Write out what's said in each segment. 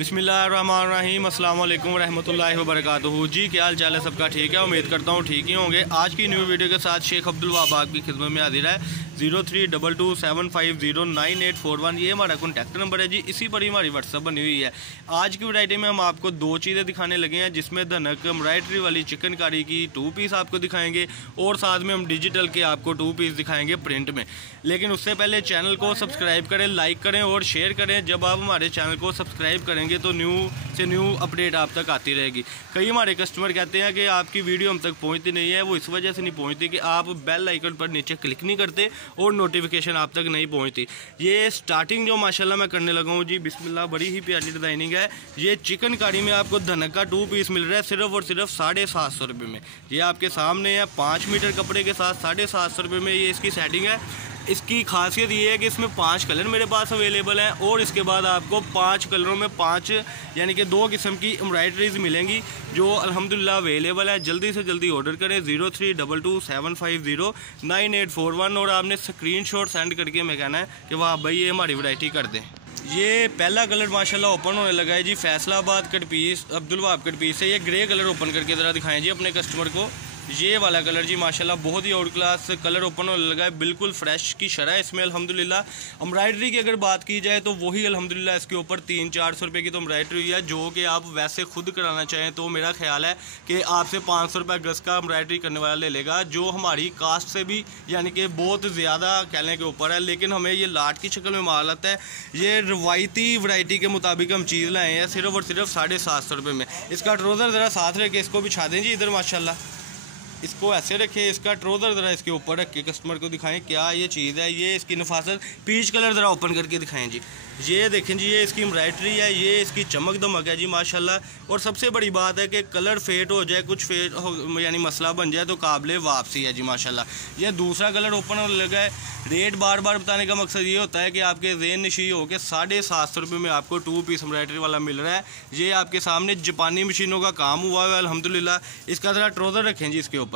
बिस्मिल्लाहिर्रहमानिर्रहीम अस्सलाम वालेकुम रहमतुल्लाहि व बरकातुहू। जी क्या हाल चाल है सबका? ठीक है, उम्मीद करता हूँ ठीक ही होंगे। आज की न्यू वीडियो के साथ शेख अब्दुल वहाब आपकी खिदमत में हाजिर है। 032275098841 ये हमारा कॉन्टैक्ट नंबर है जी। इसी पर ही हमारी व्हाट्सअप बनी हुई है। आज की वैरायटी में हम आपको दो चीज़ें दिखाने लगे हैं, जिसमें धनक एम्ब्रॉयडरी वाली चिकनकारी की 2 पीस आपको दिखाएंगे और साथ में हम डिजिटल के आपको 2 पीस दिखाएंगे प्रिंट में। लेकिन उससे पहले चैनल को सब्सक्राइब करें, लाइक करें और शेयर करें। जब आप हमारे चैनल को सब्सक्राइब करेंगे तो न्यू से न्यू अपडेट आप तक आती रहेगी। कई हमारे कस्टमर कहते हैं कि आपकी वीडियो हम तक पहुंचती नहीं है। वो इस वजह से नहीं पहुंचती कि आप बेल आइकन पर नीचे क्लिक नहीं करते और नोटिफिकेशन आप तक नहीं पहुंचती। ये स्टार्टिंग जो माशाल्लाह मैं करने लगा हूँ जी, बिस्मिल्लाह, बड़ी ही प्यारी डिज़ाइनिंग है। ये चिकनकारी में आपको धनक का 2 पीस मिल रहा है सिर्फ और सिर्फ 750 रुपये में। ये आपके सामने है 5 मीटर कपड़े के साथ 750 रुपये में ये इसकी सेटिंग है। इसकी खासियत ये है कि इसमें 5 कलर मेरे पास अवेलेबल हैं और इसके बाद आपको 5 कलरों में 5 यानी कि 2 किस्म की एम्ब्रॉयडरीज मिलेंगी जो अल्हम्दुलिल्लाह अवेलेबल है। जल्दी से जल्दी ऑर्डर करें 032275098841 और आपने स्क्रीनशॉट सेंड करके मैं कहना है कि वाह भाई ये हमारी वैरायटी कर दें। ये पहला कलर माशाल्लाह ओपन होने लगा है जी, Faisalabad cut piece, Abdul Wahab cut piece है। ये ग्रे कलर ओपन करके ज़रा दिखाएं जी अपने कस्टमर को। ये वाला कलर जी माशाल्लाह बहुत ही आउट क्लास कलर ओपन होने लगा है, बिल्कुल फ्रेश की शरह है इसमें अल्हम्दुलिल्लाह। एम्ब्रॉयडरी की अगर बात की जाए तो वही अल्हम्दुलिल्लाह इसके ऊपर 300-400 रुपये की तो एम्ब्रॉयडरी हुई है, जो कि आप वैसे खुद कराना चाहें तो मेरा ख्याल है कि आपसे 500 रुपये गज का एम्ब्रॉयडरी करने वाला ले लेगा, जो हमारी कास्ट से भी यानी कि बहुत ज़्यादा कहने के ऊपर है। लेकिन हमें ये लाट की शक्ल में माल आता है। ये रवायती वैरायटी के मुताबिक हम चीज़ लाए हैं सिर्फ और सिर्फ 750 रुपये में। इसका ट्राउज़र ज़रा साथ रख के इसको बिछा दें जी इधर, माशाल्लाह इसको ऐसे रखें, इसका ट्राउज़र ज़रा इसके ऊपर रख के कस्टमर को दिखाएं क्या ये चीज़ है। ये इसकी नफासत पीच कलर ज़रा ओपन करके दिखाएं जी। ये देखें जी, ये इसकी एम्ब्रॉयडरी है, ये इसकी चमक दमक है जी माशाल्लाह। और सबसे बड़ी बात है कि कलर फेड हो जाए, कुछ फेड हो यानी मसला बन जाए तो काबिले वापसी है जी माशाल्लाह। ये दूसरा कलर ओपन होने लगा है। रेट बार बार बताने का मकसद ये होता है कि आपके ज़हन नशी हो के 750 रुपये में आपको 2 पीस एम्ब्रॉयडरी वाला मिल रहा है। ये आपके सामने जापानी मशीनों का काम हुआ है अल्हम्दुलिल्लाह। इसका ज़रा ट्राउज़र रखें जी इसके ऊपर,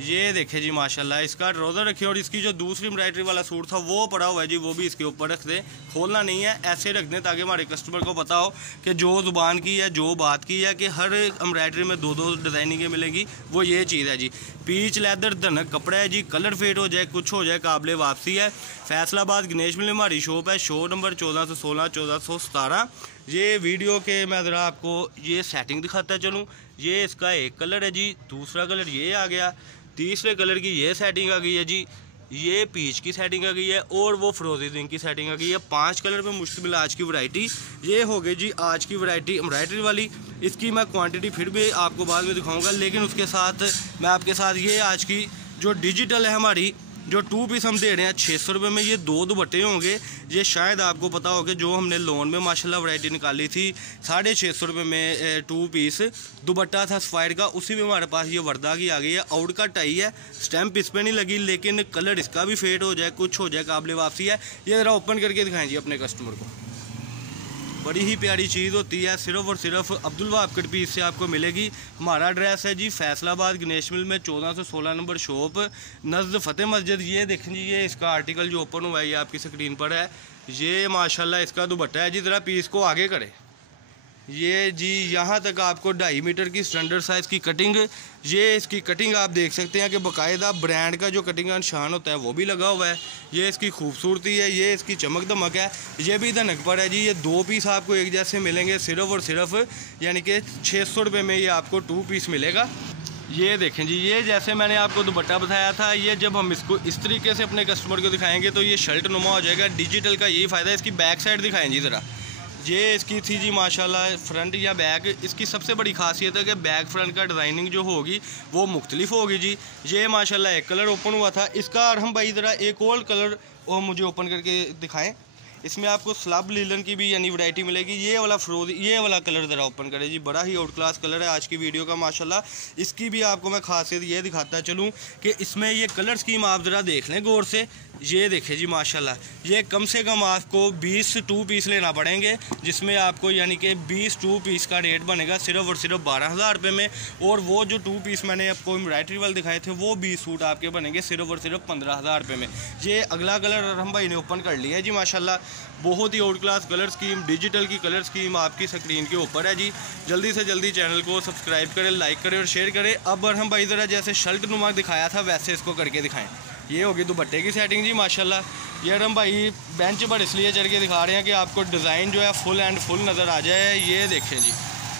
ये देखें जी माशाल्लाह इसका ट्राउज़र रखें। और इसकी जो दूसरी एम्ब्रॉयडरी वाला सूट था वो पड़ा हुआ है जी, वो भी इसके ऊपर रख दें, खोलना नहीं है, ऐसे रख दें ताकि हमारे कस्टमर को पता हो कि जो ज़ुबान की है, जो बात की है कि हर एम्ब्रॉयडरी में 2-2 डिज़ाइनिंगें मिलेंगी, वो ये चीज़ है जी। पीच लेदर धनक कपड़ा है जी, कलर फेड हो जाए, कुछ हो जाए, काबिले वापसी है। फैसलाबाद गणेश मिल में हमारी शॉप है, शो नंबर 1416 1417। ये वीडियो के मैं ज़रा आपको ये सेटिंग दिखाता चलूँ। ये इसका एक कलर है जी, दूसरा कलर ये आ गया, तीसरे कलर की ये सेटिंग आ गई है जी, ये पीच की सेटिंग आ गई है और वो फ्रोजी रिंग की सेटिंग आ गई है। 5 कलर पे मुश्तमिल आज की वैरायटी ये हो गई जी। आज की वैरायटी एम्ब्रॉयडरी वाली, इसकी मैं क्वांटिटी फिर भी आपको बाद में दिखाऊंगा। लेकिन उसके साथ मैं आपके साथ ये आज की जो डिजिटल है हमारी, जो 2 पीस हम दे रहे हैं 600 रुपये में, ये 2 दुपट्टे होंगे। ये शायद आपको पता हो कि जो हमने लोन में माशाल्लाह वैरायटी निकाली थी 650 रुपये में 2 पीस दुपट्टा था सफ़ायर का, उसी में हमारे पास ये वर्दा की आ गई है। आउट कट आई है, स्टैम्प इस पर नहीं लगी, लेकिन कलर इसका भी फेड हो जाए, कुछ हो जाए, काबिले वापसी है। ये ज़रा ओपन करके दिखाएं जी अपने कस्टमर को। बड़ी ही प्यारी चीज़ होती है, सिर्फ और सिर्फ अब्दुल वहाब कट पीस से आपको मिलेगी। हमारा एड्रेस है जी फैसलाबाद गणेश मिल में 1416 नंबर शॉप नज़द फ़तेह मस्जिद। ये देखें जी, ये इसका आर्टिकल जो ओपन हुआ है ये आपकी स्क्रीन पर है। ये माशाल्लाह इसका दुपट्टा है जी, ज़रा पीस को आगे करें। ये जी यहाँ तक आपको 2.5 मीटर की स्टैंडर्ड साइज़ की कटिंग, ये इसकी कटिंग आप देख सकते हैं कि बाकायदा ब्रांड का जो कटिंग का निशान होता है वो भी लगा हुआ है। ये इसकी खूबसूरती है, ये इसकी चमक दमक है। ये भी धनक पर है जी। ये 2 पीस आपको एक जैसे मिलेंगे सिर्फ और सिर्फ यानी कि 600 रुपये में ये आपको 2 पीस मिलेगा। ये देखें जी, ये जैसे मैंने आपको दुपट्टा बताया था, ये जब हम इसको इस तरीके से अपने कस्टमर को दिखाएंगे तो ये शर्ट नुमा हो जाएगा। डिजिटल का यही फ़ायदा है। इसकी बैक साइड दिखाएं जी ज़रा, ये इसकी थी जी माशाल्लाह फ्रंट या बैक। इसकी सबसे बड़ी खासियत है कि बैक फ्रंट का डिज़ाइनिंग जो होगी वो मुख्तलिफ होगी जी। ये माशाल्लाह एक कलर ओपन हुआ था इसका, और हम भाई ज़रा एक और कलर वो मुझे ओपन करके दिखाएं। इसमें आपको स्लब लीलन की भी यानी वैरायटी मिलेगी। ये वाला फ्रोज, ये वाला कलर ज़रा ओपन करें जी, बड़ा ही आउट क्लास कलर है आज की वीडियो का माशाल्लाह। इसकी भी आपको मैं खासियत ये दिखाता चलूँ कि इसमें ये कलर स्कीम आप ज़रा देख लें गौर से। ये देखें जी माशाल्लाह, ये कम से कम आपको 20 2 पीस लेना पड़ेंगे, जिसमें आपको यानी कि 20 2 पीस का रेट बनेगा सिर्फ और सिर्फ 12,000 रुपये में। और वो जो 2 पीस मैंने आपको एम्ब्रॉयडरी वाले दिखाए थे वो 20 सूट आपके बनेंगे सिर्फ और सिर्फ 15,000 रुपये में। ये अगला कलर हम भाई ने ओपन कर लिया है जी माशाल्लाह। बहुत ही out class colour scheme, digital की कलर स्कीम आपकी स्क्रीन के ऊपर है जी। जल्दी से जल्दी चैनल को सब्सक्राइब करें, लाइक करें और शेयर करें। अब हम भाई ज़रा जैसे शर्ट नुमा दिखाया था वैसे इसको करके दिखाएं। ये होगी दुपट्टे की सेटिंग जी माशाल्लाह। ये हम भाई बेंच पर इसलिए चढ़ के दिखा रहे हैं कि आपको डिज़ाइन जो है फुल एंड फुल नज़र आ जाए। ये देखें जी,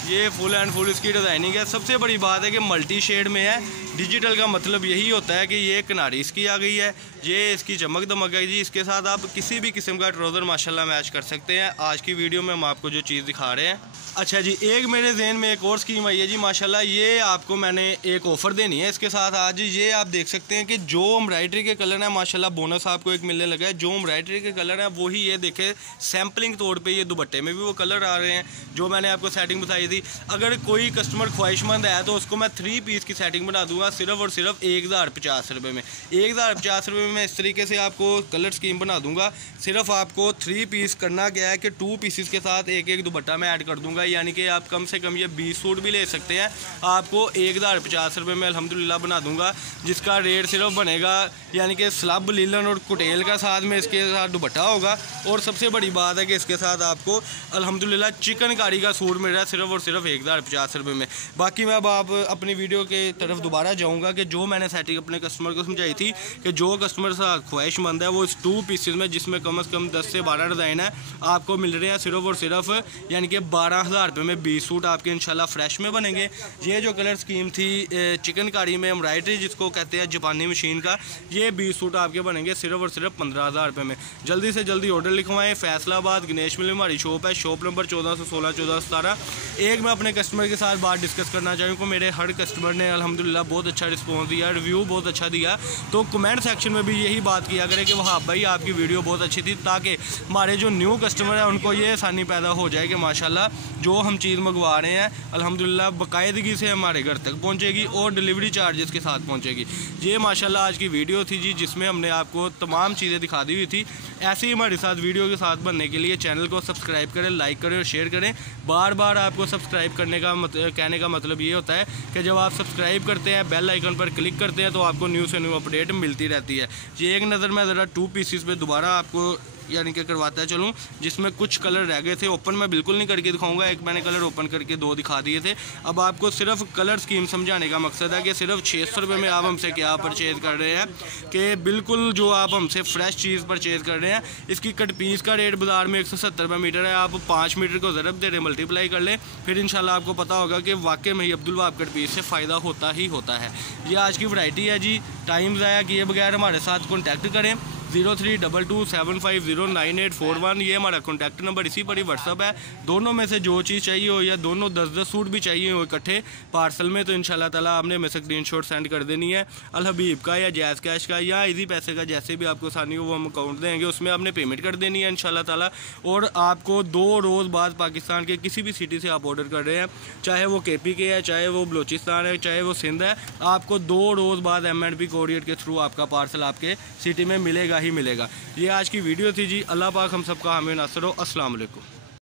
ये फुल एंड फुल इसकी डिज़ाइनिंग है। सबसे बड़ी बात है कि मल्टी शेड में है। डिजिटल का मतलब यही होता है कि ये किनारी इसकी आ गई है, ये इसकी चमक दमक है जी। इसके साथ आप किसी भी किस्म का ट्राउज़र माशाल्लाह मैच कर सकते हैं। आज की वीडियो में हम आपको जो चीज़ दिखा रहे हैं। अच्छा जी, एक मेरे जहन में एक और स्कीम आई है जी माशाल्लाह। ये आपको मैंने एक ऑफ़र देनी है इसके साथ आज। ये आप देख सकते हैं कि जो एम्ब्रॉयडरी के कलर है माशाल्लाह बोनस आपको एक मिलने लगा है। जो एम्ब्रॉयडरी के कलर है वही ये देखे सैम्पलिंग तौर पे ये दुपट्टे में भी वो कलर आ रहे हैं जो मैंने आपको सेटिंग बताई थी। अगर कोई कस्टमर ख्वाहिशमंद है तो उसको मैं 3 पीस की सेटिंग बना दूंगा सिर्फ और सिर्फ 1050 रुपये में। 1050 रुपये में इस तरीके से आपको कलर स्कीम बना दूंगा। सिर्फ आपको 3 पीस करना क्या है कि 2 पीसेस के साथ एक एक दुपट्टा मैं ऐड कर दूंगा, यानी कि आप कम से कम ये 20 सूट भी ले सकते हैं। आपको 1050 रुपये में अल्हम्दुलिल्लाह बना दूंगा, जिसका रेट सिर्फ बनेगा यानी कि स्लब लीलन और कुटेल का साथ में इसके साथ दुपट्टा होगा। और सबसे बड़ी बात है कि इसके साथ आपको अल्हम्दुलिल्लाह चिकनकारी का सूट मिल रहा है सिर्फ और सिर्फ 1050 रुपये में। बाकी मैं अब आप अपनी वीडियो के तरफ दोबारा जाऊँगा कि जो मैंने सेटिंग अपने कस्टमर को समझाई थी कि जो कस्टमर से ख्वाहिशमंद है वो इस 2 पीसेस में, जिसमें कम से कम 10 से 12 डिज़ाइन है, आपको मिल रहे हैं सिर्फ और सिर्फ यानी कि 12,000 रुपये में 20 सूट आपके इंशाल्लाह फ्रेश में बनेंगे। ये जो कलर स्कीम थी चिकनकारी में एम्ब्रॉयडरी जिसको कहते हैं जापानी मशीन का, ये 20 सूट आपके बनेंगे सिर्फ और सिर्फ 15,000 रुपये में। जल्दी से जल्दी ऑर्डर लिखवाएं। फैसलाबाद गणेश मिल में हमारी शॉप है, शॉप नंबर 1416 1417। एक मैं अपने कस्टमर के साथ बात डिस्कस करना चाहूँ कि मेरे हर कस्टमर ने अल्हम्दुलिल्लाह बहुत अच्छा रिस्पॉन्स दिया, रिव्यू बहुत अच्छा दिया। तो कमेंट सेक्शन में भी यही बात किया करें कि वहाँ भाई आपकी वीडियो बहुत अच्छी थी, ताकि हमारे जो न्यू कस्टमर है उनको ये आसानी पैदा हो जाए कि माशाल्लाह जो हम चीज़ मंगवा रहे हैं अल्हम्दुलिल्लाह बाकायदगी से हमारे घर तक पहुँचेगी और डिलीवरी चार्जेस के साथ पहुँचेगी। ये माशाल्लाह आज की वीडियो थी जी, जिसमें हमने आपको तमाम चीज़ें दिखा दी हुई थी। ऐसे ही हमारे साथ वीडियो के साथ बनने के लिए चैनल को सब्सक्राइब करें, लाइक करें और शेयर करें। बार बार आपको सब्सक्राइब करने का कहने का मतलब ये होता है कि जब आप सब्सक्राइब करते हैं, बेल आइकन पर क्लिक करते हैं, तो आपको न्यू से न्यू अपडेट मिलती रहती है। ये एक नज़र मैं ज़रा 2 पीसेस पे दोबारा आपको यानी कि करवाता चलूँ, जिसमें कुछ कलर रह गए थे। ओपन मैं बिल्कुल नहीं करके दिखाऊंगा, एक मैंने कलर ओपन करके 2 दिखा दिए थे। अब आपको सिर्फ कलर स्कीम समझाने का मकसद है कि सिर्फ 600 रुपये में आप हमसे क्या परचेज़ कर रहे हैं, कि बिल्कुल जो आप हमसे फ्रेश चीज़ परचेज़ कर रहे हैं। इसकी कट पीस का रेट बाज़ार में 170 रुपये मीटर है। आप 5 मीटर को ज़रब दे रहे मल्टीप्लाई कर लें, फिर इंशाल्लाह आपको पता होगा कि वाकई में ही अब्दुल वहाब कट पीस से फ़ायदा होता ही होता है। ये आज की वैरायटी है जी। टाइम ज़ाया किए बगैर हमारे साथ कॉन्टैक्ट करें। 0322750981 ये हमारा कॉन्टैक्ट नंबर, इसी पर ही व्हाट्सअप है। दोनों में से जो चीज़ चाहिए हो या दोनों 10-10 सूट भी चाहिए हो इकट्ठे पार्सल में, तो इंशाल्लाह ताला आपने में से स्क्रीनशॉट सेंड कर देनी है। अल हबीब का या जैज़ कैश का या इजी पैसे का, जैसे भी आपको आसानी हो वो हम अकाउंट देंगे, उसमें आपने पेमेंट कर देनी है इंशाल्लाह ताला। और आपको 2 रोज़ बाद पाकिस्तान के किसी भी सिटी से आप ऑर्डर कर रहे हैं, चाहे वो KP के है, चाहे वो बलोचिस्तान है, चाहे वो सिंध है, आपको 2 रोज़ बाद M&P कोरियर के थ्रू आपका पार्सल आपके सिटी में मिलेगा ही मिलेगा। ये आज की वीडियो थी जी। अल्लाह पाक हम सबका हामी नासर हो। अस्सलाम वालेकुम।